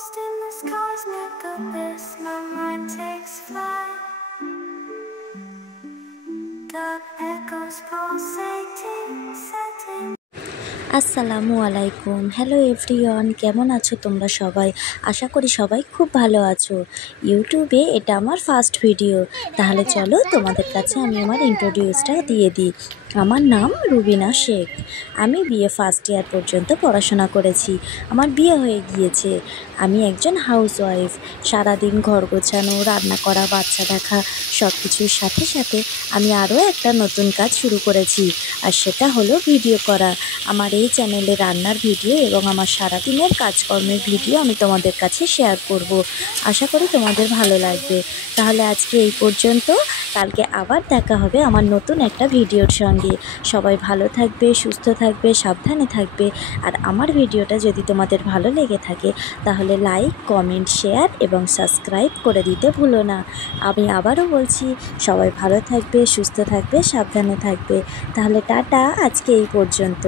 lost in this cosmic abyss, my mind takes flight. Dark echoes pulsating, setting. আসসালামু আলাইকুম। Hello everyone, কেমন আছো তোমরা সবাই? আশা করি সবাই খুব ভালো আছো। ইউটিউবে এটা আমার ফার্স্ট ভিডিও, তাহলে চলো তোমাদের কাছে আমি আমার ইন্ট্রোডিউসটা দিয়ে দিই। আমার নাম রুবিনা শেখ। আমি বিএ ফার্স্ট ইয়ার পর্যন্ত পড়াশোনা করেছি। আমার বিয়ে হয়ে গিয়েছে। আমি একজন হাউসওয়াইফ। সারাদিন ঘর গোছানো, রান্না করা, বাচ্চা দেখা সব কিছুর সাথে সাথে আমি আরও একটা নতুন কাজ শুরু করেছি, আর সেটা হলো ভিডিও করা। আমার এই চ্যানেলে রান্নার ভিডিও এবং আমার সারাদিনের কাজকর্মের ভিডিও আমি তোমাদের কাছে শেয়ার করব। আশা করি তোমাদের ভালো লাগবে। তাহলে আজকে এই পর্যন্ত, কালকে আবার দেখা হবে আমার নতুন একটা ভিডিওর সঙ্গে। সবাই ভালো থাকবে, সুস্থ থাকবে, সাবধানে থাকবে। আর আমার ভিডিওটা যদি তোমাদের ভালো লেগে থাকে তাহলে লাইক, কমেন্ট, শেয়ার এবং সাবস্ক্রাইব করে দিতে ভুলো না। আমি আবারও বলছি, সবাই ভালো থাকবে, সুস্থ থাকবে, সাবধানে থাকবে। তাহলে টাটা, আজকে এই পর্যন্ত।